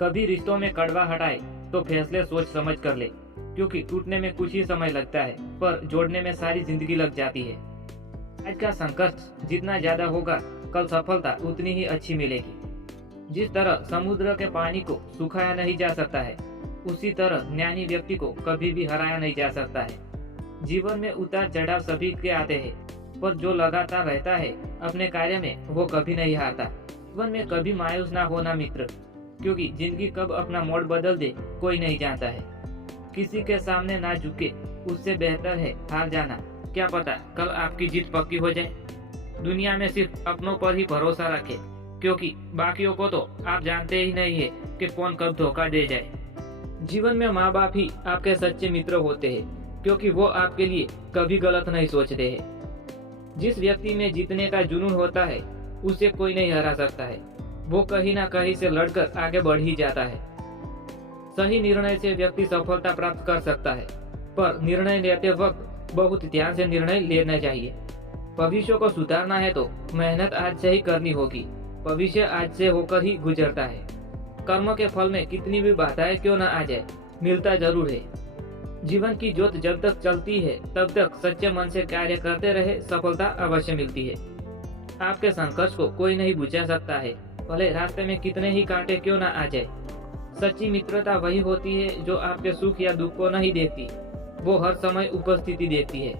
कभी रिश्तों में कड़वा हटाए तो फैसले सोच समझ कर ले, क्योंकि टूटने में कुछ ही समय लगता है पर जोड़ने में सारी जिंदगी लग जाती है। आज का संघर्ष जितना ज्यादा होगा, कल सफलता उतनी ही अच्छी मिलेगी। जिस तरह समुद्र के पानी को सुखाया नहीं जा सकता है, उसी तरह ज्ञानी व्यक्ति को कभी भी हराया नहीं जा सकता है। जीवन में उतार चढ़ाव सभी के आते हैं, पर जो लगातार रहता है अपने कार्य में वो कभी नहीं हारता। जीवन में कभी मायूस ना होना मित्र, क्योंकि जिंदगी कब अपना मोड़ बदल दे कोई नहीं जानता है। किसी के सामने ना झुके, उससे बेहतर है हार जाना। क्या पता कल आपकी जीत पक्की हो जाए। दुनिया में सिर्फ अपनों पर ही भरोसा रखे, क्योंकि बाकियों को तो आप जानते ही नहीं है कि कौन कब धोखा दे जाए। जीवन में माँ बाप ही आपके सच्चे मित्र होते हैं, क्योंकि वो आपके लिए कभी गलत नहीं सोचते हैं। जिस व्यक्ति में जीतने का जुनून होता है उसे कोई नहीं हरा सकता है। वो कहीं ना कहीं से लड़कर आगे बढ़ ही जाता है। सही निर्णय से व्यक्ति सफलता प्राप्त कर सकता है, पर निर्णय लेते वक्त बहुत ध्यान से निर्णय लेना चाहिए। भविष्य को सुधारना है तो मेहनत आज से ही करनी होगी। भविष्य आज से होकर ही गुजरता है। कर्म के फल में कितनी भी बाधाएं क्यों न आ जाए, मिलता जरूर है। जीवन की ज्योत जब तक चलती है तब तक सच्चे मन से कार्य करते रहे, सफलता अवश्य मिलती है। आपके संघर्ष को कोई नहीं बुझा सकता है, भले रास्ते में कितने ही कांटे क्यों न आ जाए। सच्ची मित्रता वही होती है जो आपके सुख या दुख को नहीं देखती, वो हर समय उपस्थिति देती है।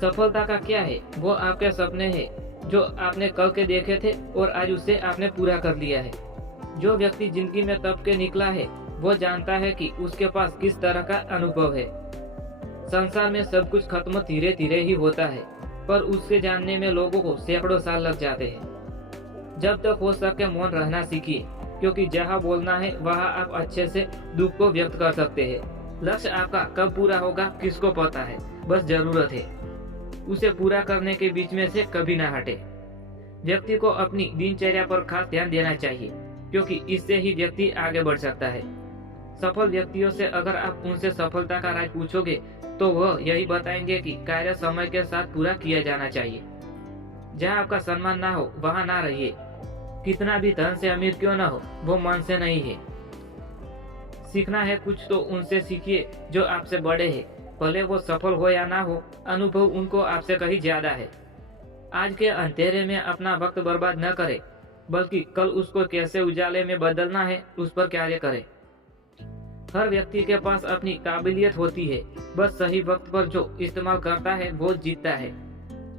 सफलता का क्या है? वो आपके सपने हैं जो आपने कल के देखे थे और आज उसे आपने पूरा कर लिया है। जो व्यक्ति जिंदगी में तप के निकला है वो जानता है कि उसके पास किस तरह का अनुभव है। संसार में सब कुछ खत्म धीरे धीरे ही होता है, पर उसके जानने में लोगों को सैकड़ों साल लग जाते हैं। जब तक हो सके मौन रहना सीखिए, क्योंकि जहाँ बोलना है वहाँ आप अच्छे से दुख को व्यक्त कर सकते हैं। लक्ष्य आपका कब पूरा होगा किसको पता है, बस जरूरत है उसे पूरा करने के बीच में से कभी ना हटे। व्यक्ति को अपनी दिनचर्या पर खास ध्यान देना चाहिए, क्योंकि इससे ही व्यक्ति आगे बढ़ सकता है। सफल व्यक्तियों से अगर आप उनसे सफलता का राज पूछोगे तो वह यही बताएंगे कि कार्य समय के साथ पूरा किया जाना चाहिए। जहाँ आपका सम्मान ना हो वहाँ ना रहिए। कितना भी धन से अमीर क्यों ना हो, वो मन से नहीं है। सीखना है कुछ तो उनसे सीखिए जो आपसे बड़े हैं, भले वो सफल हो या ना हो, अनुभव उनको आपसे कहीं ज्यादा है। आज के अंधेरे में अपना वक्त बर्बाद न करें, बल्कि कल उसको कैसे उजाले में बदलना है उस पर कार्य करें। हर व्यक्ति के पास अपनी काबिलियत होती है, बस सही वक्त पर जो इस्तेमाल करता है वो जीतता है।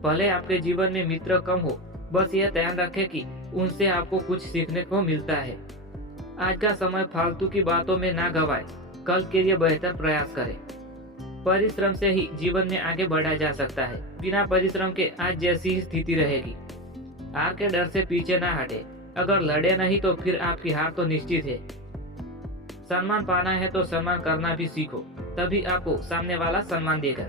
भले आपके जीवन में मित्र कम हो, बस यह ध्यान रखें कि उनसे आपको कुछ सीखने को मिलता है। आज का समय फालतू की बातों में ना गवाए, कल के लिए बेहतर प्रयास करें। परिश्रम से ही जीवन में आगे बढ़ा जा सकता है। बिना परिश्रम के आज जैसी ही स्थिति रहेगी। हार के डर से पीछे ना हटे, अगर लड़े नहीं तो फिर आपकी हार तो निश्चित है। सम्मान पाना है तो सम्मान करना भी सीखो, तभी आपको सामने वाला सम्मान देगा।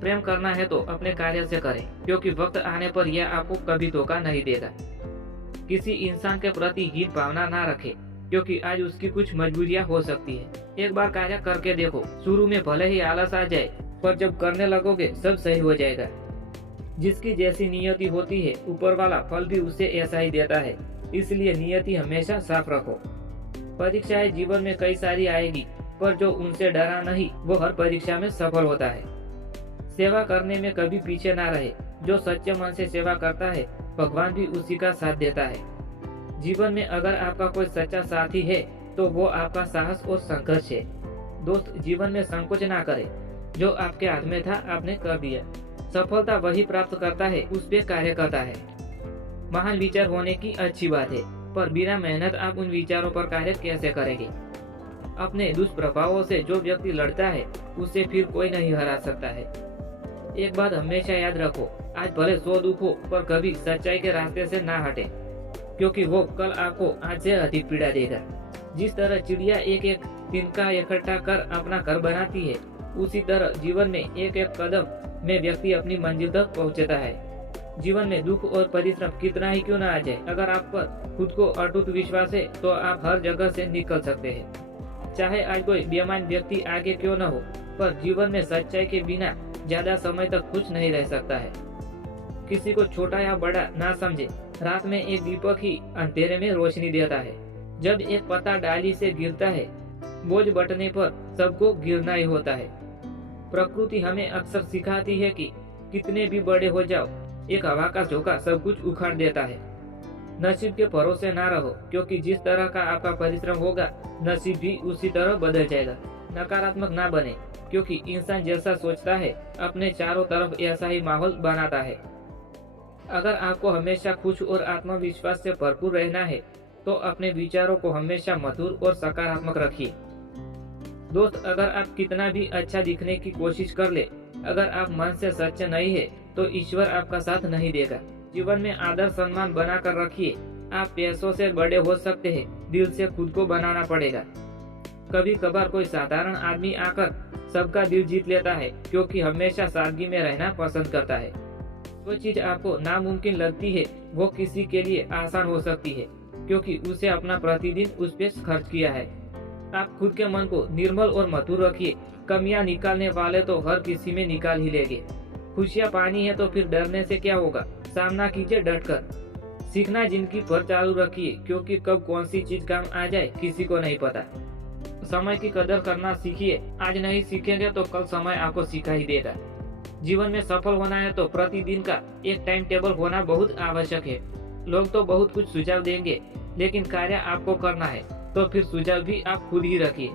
प्रेम करना है तो अपने कार्य से करें, क्योंकि वक्त आने पर यह आपको कभी धोखा नहीं देगा। किसी इंसान के प्रति हीन भावना ना रखें, क्योंकि आज उसकी कुछ मजबूरियां हो सकती है। एक बार कार्य करके देखो, शुरू में भले ही आलस आ जाए, पर जब करने लगोगे सब सही हो जाएगा। जिसकी जैसी नियति होती है ऊपर वाला फल भी उसे ऐसा ही देता है, इसलिए नियति हमेशा साफ रखो। परीक्षाएं जीवन में कई सारी आएगी, पर जो उनसे डरा नहीं वो हर परीक्षा में सफल होता है। सेवा करने में कभी पीछे ना रहे। जो सच्चे मन से सेवा करता है भगवान भी उसी का साथ देता है। जीवन में अगर आपका कोई सच्चा साथी है तो वो आपका साहस और संघर्ष है। दोस्त, जीवन में संकोच ना करे। जो आपके हाथ में था आपने कर दिया। सफलता वही प्राप्त करता है उस पे कार्य करता है। महान विचार होने की अच्छी बात है, पर बिना मेहनत आप उन विचारों पर कार्य कैसे करेंगे? अपने दुष्प्रभावों से जो व्यक्ति लड़ता है उसे फिर कोई नहीं हरा सकता है। एक बात हमेशा याद रखो, आज भले 100 दुख हो, पर कभी सच्चाई के रास्ते से ना हटे, क्योंकि वो कल आपको आज से अधिक पीड़ा देगा। जिस तरह चिड़िया एक एक तिनका इकट्ठा कर अपना घर बनाती है, उसी तरह जीवन में एक एक कदम में व्यक्ति अपनी मंजिल तक पहुंचता है। जीवन में दुख और परिश्रम कितना ही क्यों न आ जाए, अगर आप पर खुद को अटूट विश्वास है तो आप हर जगह से निकल सकते हैं। चाहे आज कोई बेईमान व्यक्ति आगे क्यों न हो, पर जीवन में सच्चाई के बिना ज्यादा समय तक खुश नहीं रह सकता है। किसी को छोटा या बड़ा ना समझे। रात में एक दीपक ही अंधेरे में रोशनी देता है। जब एक पत्ता डाली से गिरता है, बोझ बंटने पर सबको गिरना ही होता है। प्रकृति हमें अक्सर सिखाती है कि कितने भी बड़े हो जाओ, एक हवा का झोंका सब कुछ उखाड़ देता है। नसीब के भरोसे ना रहो, क्योंकि जिस तरह का आपका परिश्रम होगा, नसीब भी उसी तरह बदल जाएगा। नकारात्मक ना बने, क्योंकि इंसान जैसा सोचता है, अपने चारों तरफ ऐसा ही माहौल बनाता है। अगर आपको हमेशा खुश और आत्मविश्वास से भरपूर रहना है, तो अपने विचारों को हमेशा मधुर और सकारात्मक रखिए। दोस्त, अगर आप कितना भी अच्छा दिखने की कोशिश कर ले, अगर आप मन से सच्चे नहीं है, तो ईश्वर आपका साथ नहीं देगा। जीवन में आदर सम्मान बना कर रखिए। आप पैसों से बड़े हो सकते हैं, दिल से खुद को बनाना पड़ेगा। कभी कभार कोई साधारण आदमी आकर सबका दिल जीत लेता है, क्योंकि हमेशा सादगी में रहना पसंद करता है। जो चीज आपको नामुमकिन लगती है, वो किसी के लिए आसान हो सकती है, क्योंकि उसे अपना प्रतिदिन उस पर खर्च किया है। आप खुद के मन को निर्मल और मधुर रखिए। कमियां निकालने वाले तो हर किसी में निकाल ही लेंगे। खुशियां पानी है तो फिर डरने से क्या होगा, सामना कीजिए डटकर। सीखना जिंदगी भर चालू रखिए, क्योंकि कब कौन सी चीज काम आ जाए किसी को नहीं पता। समय की कदर करना सीखिए। आज नहीं सीखेंगे तो कल समय आपको सिखा ही देगा। जीवन में सफल होना है तो प्रतिदिन का एक टाइम टेबल होना बहुत आवश्यक है। लोग तो बहुत कुछ सुझाव देंगे, लेकिन कार्य आपको करना है, तो फिर सुझाव भी आप खुद ही रखिए।